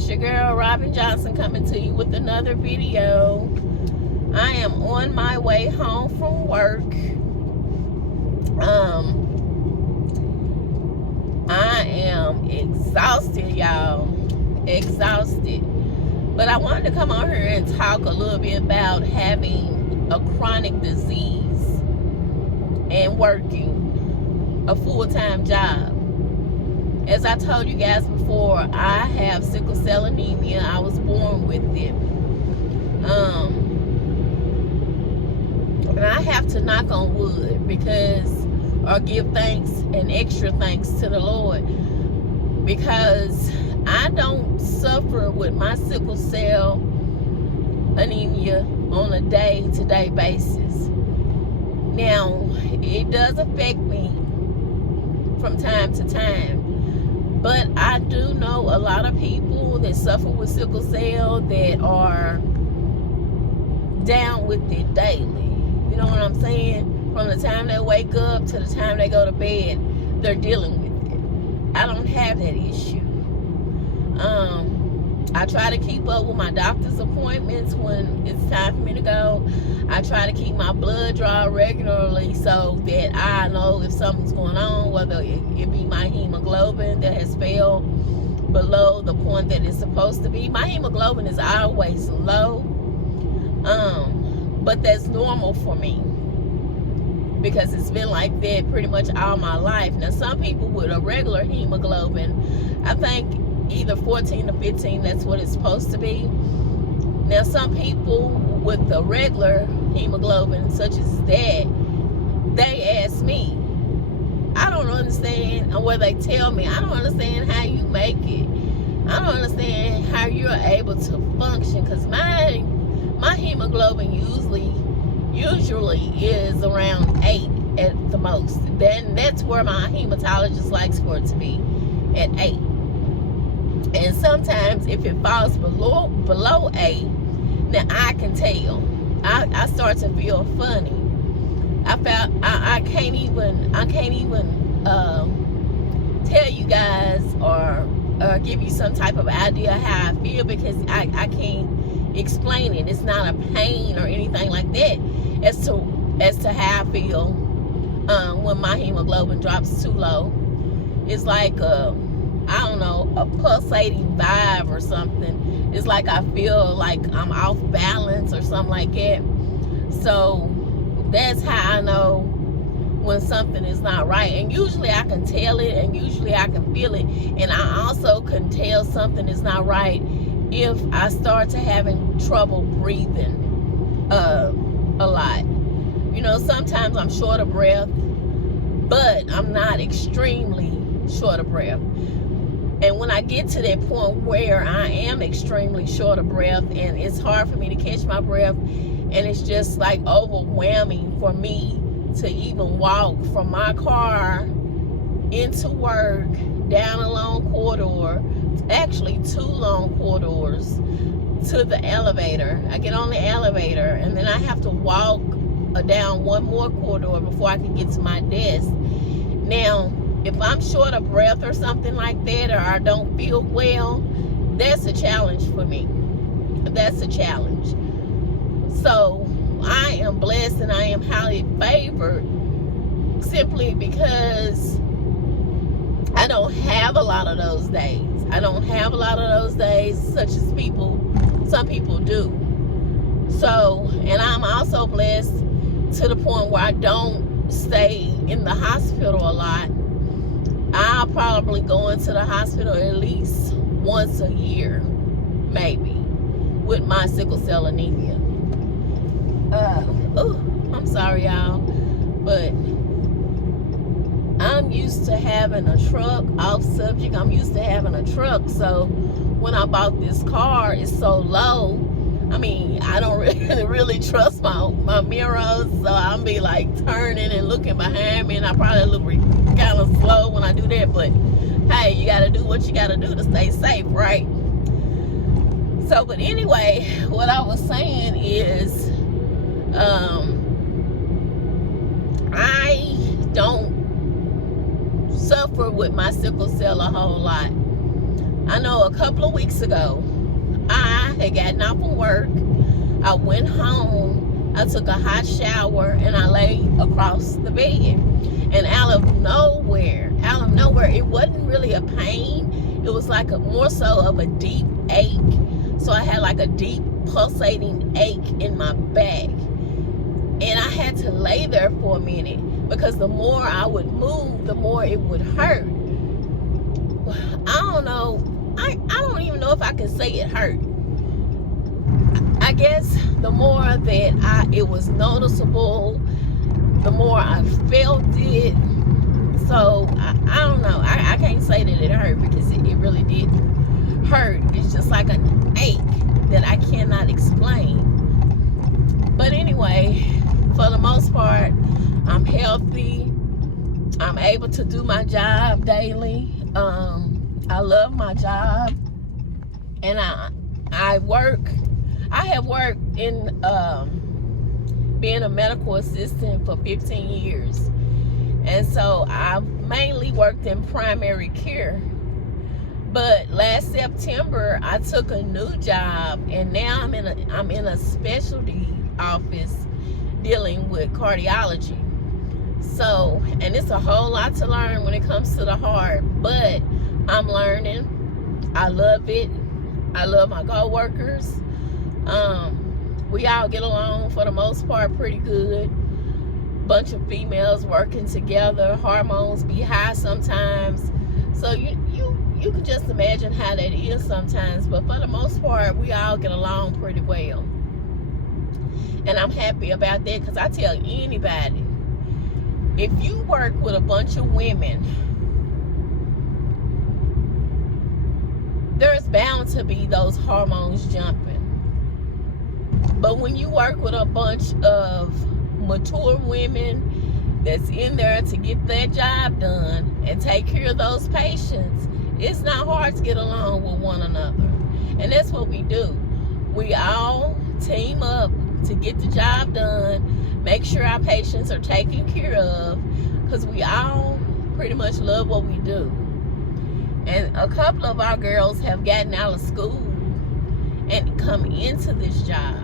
It's your girl Robin Johnson coming to you with another video. I am on my way home from work. I am exhausted, y'all. Exhausted. But I wanted to come on here and talk a little bit about having a chronic disease and working a full-time job. As I told you guys before, I have sickle cell anemia. I was born with it. And I have to knock on wood or give thanks and extra thanks to the Lord, because I don't suffer with my sickle cell anemia on a day-to-day basis. Now, it does affect me from time to time, but I do know a lot of people that suffer with sickle cell that are down with it daily. You know what I'm saying? From the time they wake up to the time they go to bed, they're dealing with it. I don't have that issue. I try to keep up with my doctor's appointments when it's time for me to go. I try to keep my blood draw regularly so that I know if something's going on, whether it be my hemoglobin that has fell below the point that it's supposed to be. My hemoglobin is always low, but that's normal for me because it's been like that pretty much all my life. Now, some people with a regular hemoglobin, I think either 14 or 15, that's what it's supposed to be. Now, some people with the regular hemoglobin, such as that, they ask me, I don't understand, or they tell me, I don't understand how you make it. I don't understand how you're able to function, because my hemoglobin usually is around 8 at the most. Then that's where my hematologist likes for it to be, at 8. And sometimes if it falls below 8, now I can tell. I start to feel funny. I can't even tell you guys or give you some type of idea how I feel, because I can't explain it. It's not a pain or anything like that as to how I feel when my hemoglobin drops too low. It's like I don't know, a pulsating vibe or something. It's like I feel like I'm off balance or something like that. So that's how I know when something is not right. And usually I can tell it, and usually I can feel it. And I also can tell something is not right if I start to having trouble breathing a lot. You know, sometimes I'm short of breath, but I'm not extremely short of breath. And when I get to that point where I am extremely short of breath and it's hard for me to catch my breath, and it's just like overwhelming for me to even walk from my car into work, down a long corridor, actually 2 long corridors, to the elevator. I get on the elevator and then I have to walk down 1 more corridor before I can get to my desk. Now, if I'm short of breath or something like that, or I don't feel well, that's a challenge for me. That's a challenge. So I am blessed and I am highly favored simply because I don't have a lot of those days. I don't have a lot of those days such as some people do. So, and I'm also blessed to the point where I don't stay in the hospital a lot. I'll probably go into the hospital at least once a year, maybe, with my sickle cell anemia. I'm sorry, y'all, but I'm used to having a truck. Off subject, I'm used to having a truck. So when I bought this car, it's so low. I mean, I don't really trust my mirrors, so I'll be like turning and looking behind me, and I probably look kind of slow when I do that, but hey, you gotta do what you gotta do to stay safe, right? So, but anyway, what I was saying is I don't suffer with my sickle cell a whole lot. I know a couple of weeks ago, I had gotten off from work. I went home, I took a hot shower, and I laid across the bed. And out of nowhere, it wasn't really a pain. It was like more so of a deep ache. So I had like a deep pulsating ache in my back. And I had to lay there for a minute because the more I would move, the more it would hurt. I don't know. I don't even know if I can say it hurt. I guess the more that it was noticeable, the more I felt it. So I don't know. I can't say that it hurt because it really didn't hurt. It's just like an ache that I cannot explain. But anyway, for the most part, I'm healthy. I'm able to do my job daily. I love my job, and I have worked in being a medical assistant for 15 years, and so I've mainly worked in primary care. But last September I took a new job, and now I'm in a specialty office dealing with cardiology. So, and it's a whole lot to learn when it comes to the heart, but I'm learning. I love it. I love my co-workers. We all get along for the most part pretty good. Bunch of females working together. Hormones be high sometimes. So you can just imagine how that is sometimes. But for the most part, we all get along pretty well. And I'm happy about that because I tell anybody, if you work with a bunch of women, there's bound to be those hormones jumping. But when you work with a bunch of mature women that's in there to get their job done and take care of those patients, it's not hard to get along with one another. And that's what we do. We all team up to get the job done, make sure our patients are taken care of, because we all pretty much love what we do. And a couple of our girls have gotten out of school and come into this job.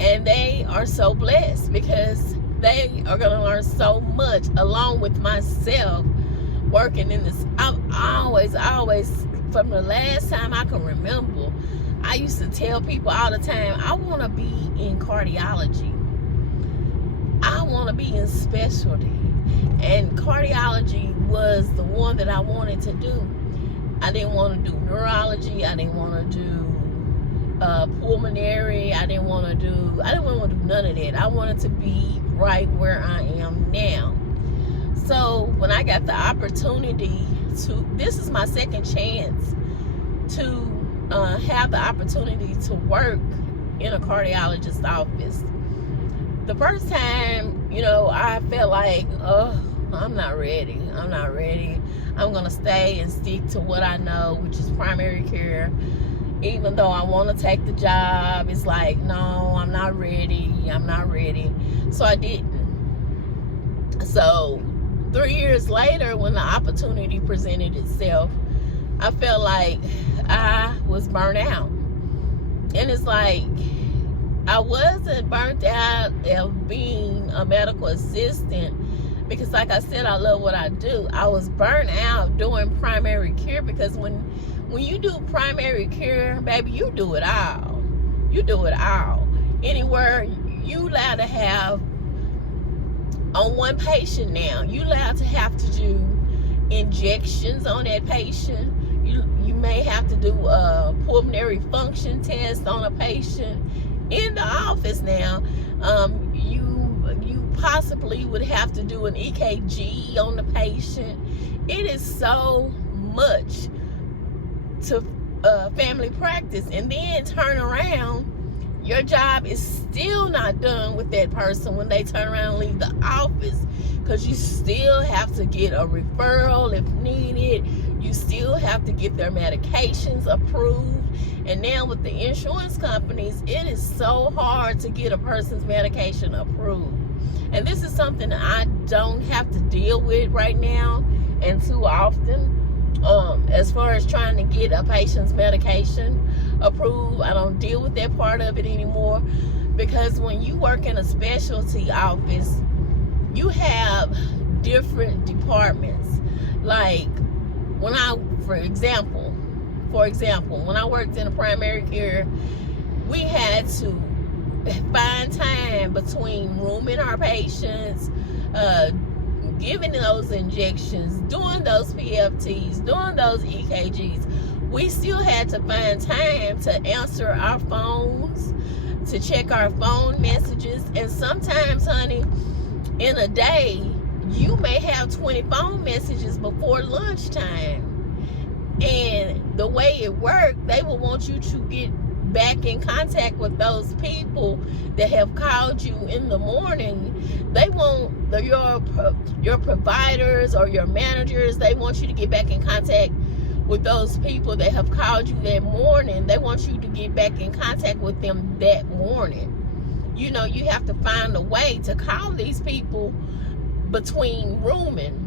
And they are so blessed because they are going to learn so much along with myself working in this. I'm always, from the last time I can remember, I used to tell people all the time, I want to be in cardiology. I want to be in specialty. And cardiology was the one that I wanted to do. I didn't want to do neurology. I didn't want to do pulmonary. I didn't want to do none of that. I wanted to be right where I am now. So when I got the opportunity this is my second chance to have the opportunity to work in a cardiologist's office. The first time, I felt like, I'm not ready. I'm going to stay and stick to what I know, which is primary care. Even though I want to take the job, it's like, no, I'm not ready. So I didn't. So 3 years later, when the opportunity presented itself, I felt like I was burnt out. And it's like, I wasn't burnt out of being a medical assistant because, like I said, I love what I do. I was burnt out doing primary care because when you do primary care, baby, you do it all. Anywhere you allowed to have on one patient now, you allowed to have to do injections on that patient. You may have to do a pulmonary function test on a patient in the office now. You possibly would have to do an EKG on the patient. It is so much to family practice, and then turn around, your job is still not done with that person when they turn around and leave the office, because you still have to get a referral if needed. You still have to get their medications approved. And now with the insurance companies, it is so hard to get a person's medication approved. And this is something I don't have to deal with right now and too often. As far as trying to get a patient's medication approved, I don't deal with that part of it anymore, because when you work in a specialty office, you have different departments. Like when for example, when I worked in a primary care, we had to find time between rooming our patients, giving those injections, doing those PFTs, doing those EKGs. We still had to find time to answer our phones, to check our phone messages. And sometimes, honey, in a day, you may have 20 phone messages before lunchtime. And the way it worked, they will want you to get back in contact with those people that have called you in the morning. They want your providers or your managers, they want you to get back in contact with those people that have called you that morning. They want you to get back in contact with them that morning. You know, you have to find a way to call these people between rooming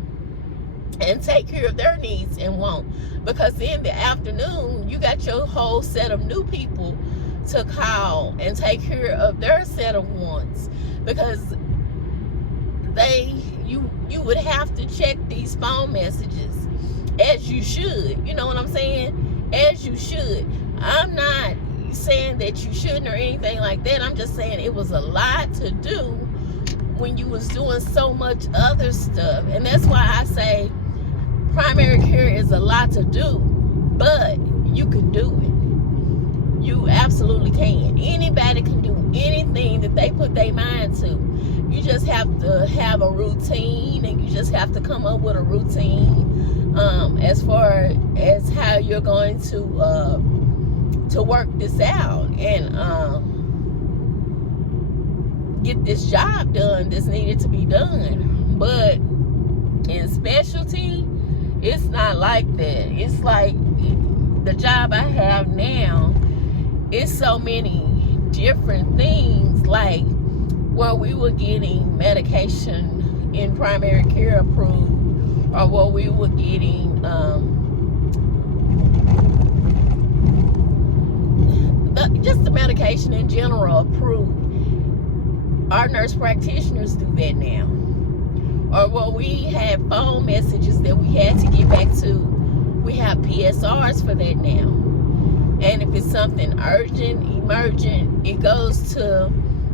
and take care of their needs and wants. Because in the afternoon, you got your whole set of new people to call and take care of their set of wants. Because you would have to check these phone messages, as you should. You know what I'm saying? As you should. I'm not saying that you shouldn't or anything like that. I'm just saying it was a lot to do when you was doing so much other stuff. And that's why I say primary care is a lot to do, but you can do it. You absolutely can. Anybody can do anything that they put their mind to. You just have to have a routine, and you just have to come up with a routine as far as how you're going to work this out and get this job done that's needed to be done. But in specialty, it's not like that. It's like the job I have now, it's so many different things, like where we were getting medication in primary care approved, or where we were getting just the medication in general approved. Our nurse practitioners do that now. Or where we had phone messages that we had to get back to, we have PSRs for that now. And if it's something urgent, emergent, it goes to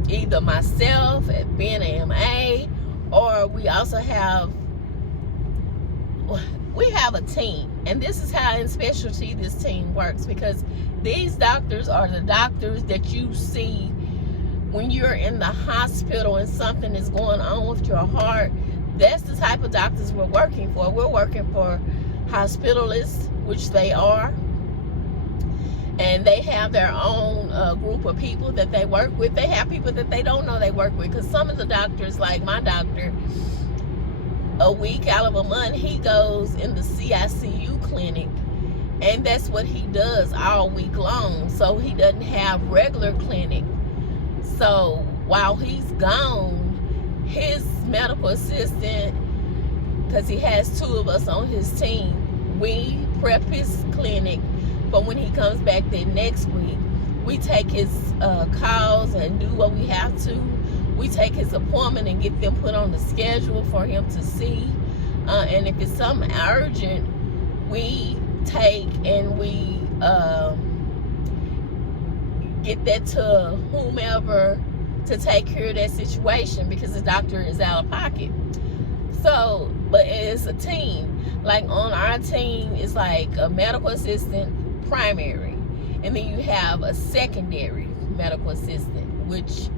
either myself at being an MA, or we also have a team. And this is how in specialty this team works, because these doctors are the doctors that you see when you're in the hospital and something is going on with your heart. That's the type of doctors we're working for. We're working for hospitalists, which they are. And they have their own group of people that they work with. They have people that they don't know they work with. Because some of the doctors, like my doctor, a week out of a month, he goes in the CICU clinic. And that's what he does all week long. So he doesn't have regular clinic. So while he's gone, his medical assistant, because he has 2 of us on his team, we prep his clinic for when he comes back the next week. We take his calls and do what we have to. We take his appointment and get them put on the schedule for him to see. And if it's something urgent, we take and we get that to whomever to take care of that situation, because the doctor is out of pocket. So, but it's a team. Like on our team, it's like a medical assistant, primary, and then you have a secondary medical assistant, which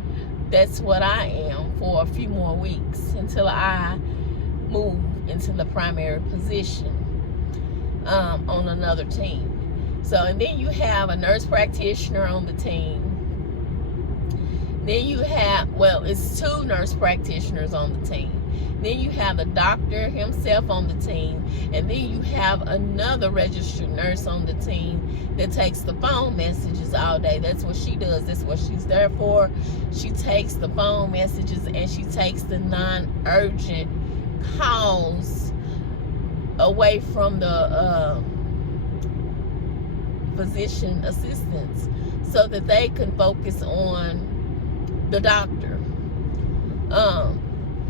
that's what I am for a few more weeks until I move into the primary position on another team. So, and then you have a nurse practitioner on the team. Then you have, well, it's 2 nurse practitioners on the team. Then you have the doctor himself on the team. And then you have another registered nurse on the team that takes the phone messages all day. That's what she does. That's what she's there for. She takes the phone messages and she takes the non-urgent calls away from the physician assistants so that they can focus on the doctor.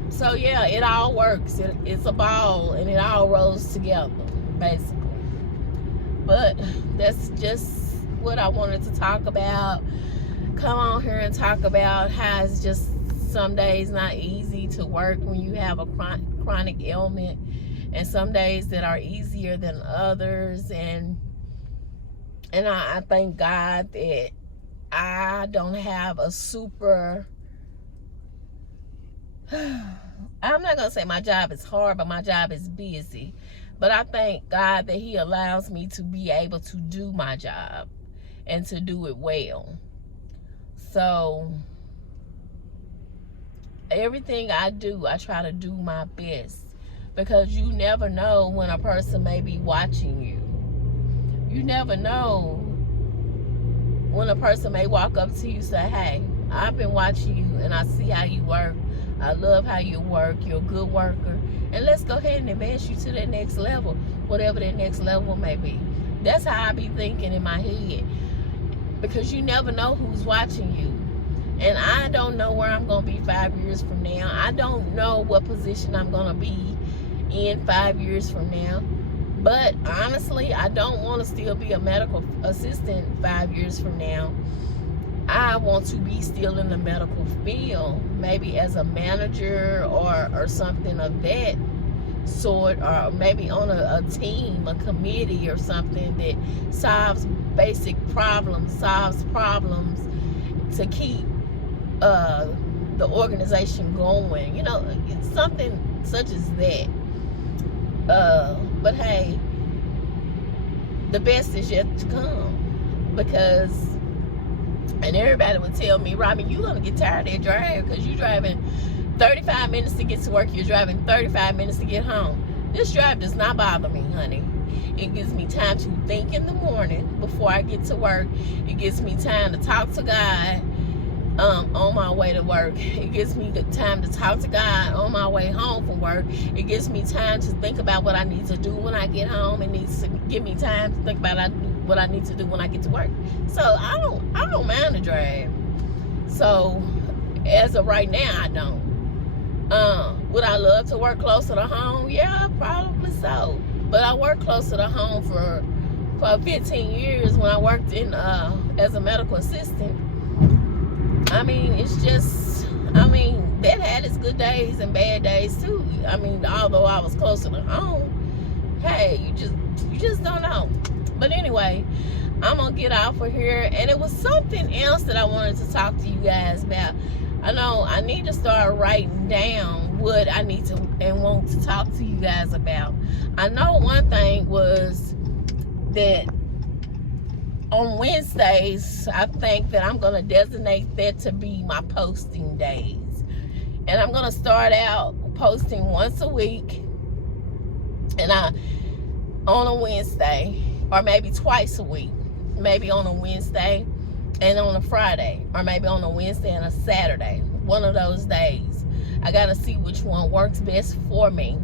So yeah, it all works. It's a ball, and it all rolls together, basically. But that's just what I wanted to talk about. Come on here and talk about how it's just some days not easy to work when you have a chronic ailment, and some days that are easier than others. And I thank God that I don't have a super, I'm not going to say my job is hard, but my job is busy. But I thank God that He allows me to be able to do my job and to do it well. So everything I do, I try to do my best, because you never know when a person may be watching you. You never know when a person may walk up to you and say, hey, I've been watching you and I see how you work. I love how you work. You're a good worker. And let's go ahead and advance you to that next level, whatever that next level may be. That's how I be thinking in my head, because you never know who's watching you. And I don't know where I'm going to be 5 years from now. I don't know what position I'm going to be in 5 years from now. But honestly, I don't want to still be a medical assistant 5 years from now. I want to be still in the medical field, maybe as a manager or something of that sort, or maybe on a team, a committee or something that solves basic problems, to keep the organization going, you know, something such as that. But hey, the best is yet to come, because, and everybody would tell me, Robin, you're going to get tired of that drive, because you're driving 35 minutes to get to work, you're driving 35 minutes to get home. This drive does not bother me, honey. It gives me time to think in the morning before I get to work. It gives me time to talk to God on my way to work. It gives me the time to talk to God on my way home from work. It gives me time to think about what I need to do when I get home. It needs to give me time to think about what I need to do when I get to work. So I don't mind the drive. So as of right now, I don't. Would I love to work closer to home? Yeah, probably so. But I worked closer to home for 15 years when I worked in as a medical assistant. I mean, it's just, I mean, that had its good days and bad days too. I mean, although I was closer to home, hey, you just don't know. But anyway, I'm gonna get off of here. And it was something else that I wanted to talk to you guys about. I know I need to start writing down what I need to and want to talk to you guys about. I know one thing was that on Wednesdays, I think that I'm going to designate that to be my posting days. And I'm going to start out posting once a week, and on a Wednesday, or maybe twice a week. Maybe on a Wednesday and on a Friday, or maybe on a Wednesday and a Saturday. One of those days. I got to see which one works best for me.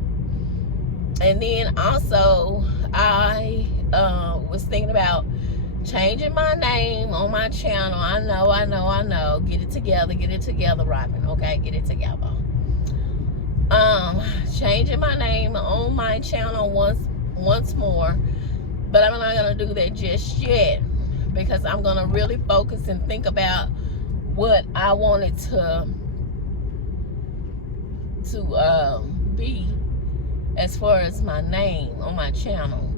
And then also, I was thinking about changing my name on my channel. I know. Get it together, Robin. Okay, get it together. Changing my name on my channel once more, but I'm not gonna do that just yet, because I'm gonna really focus and think about what I wanted to be as far as my name on my channel.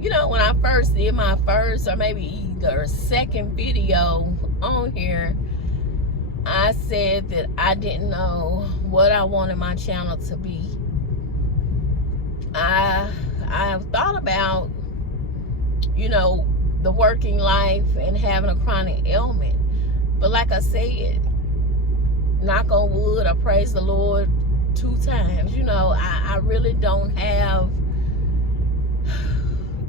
You know, when I first did my first or maybe either second video on here, I said that I didn't know what I wanted my channel to be. I thought about, you know, the working life and having a chronic ailment. But like I said, knock on wood, I praise the Lord 2 times. You know, I really don't have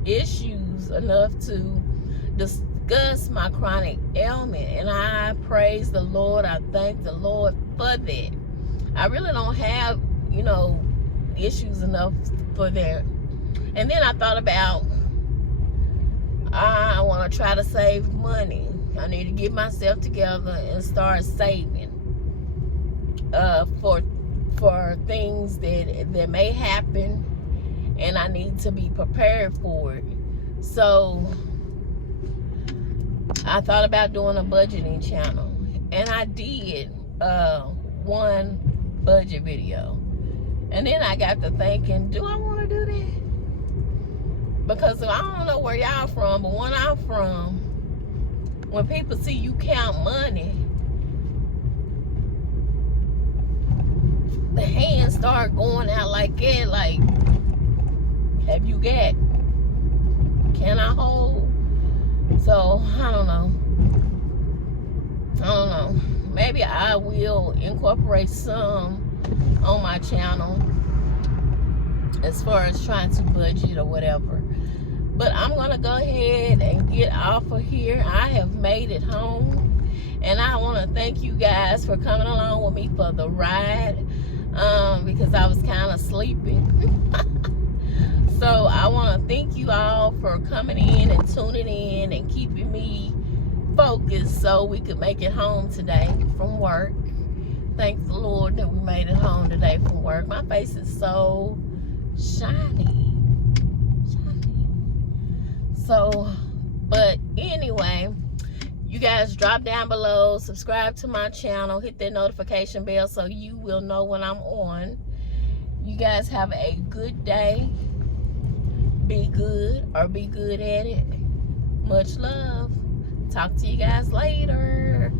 issues enough to discuss my chronic ailment, and I praise the Lord. I thank the Lord for that. I really don't have, you know, issues enough for that. And then I thought about, I want to try to save money. I need to get myself together and start saving for things that may happen, and I need to be prepared for it. So I thought about doing a budgeting channel, and I did one budget video, and then I got to thinking, do I want to do that? Because I don't know where y'all from, but when I'm from, when people see you count money, the hands start going out like that, like, have you got? Can I hold? So, I don't know. Maybe I will incorporate some on my channel as far as trying to budget or whatever. But I'm going to go ahead and get off of here. I have made it home. And I want to thank you guys for coming along with me for the ride. Because I was kind of sleepy. So I want to thank you all for coming in and tuning in and keeping me focused so we could make it home today from work. Thank the Lord that we made it home today from work. My face is so shiny. So, but anyway, you guys drop down below, subscribe to my channel, hit that notification bell so you will know when I'm on. You guys have a good day. Be good or be good at it. Much love. Talk to you guys later.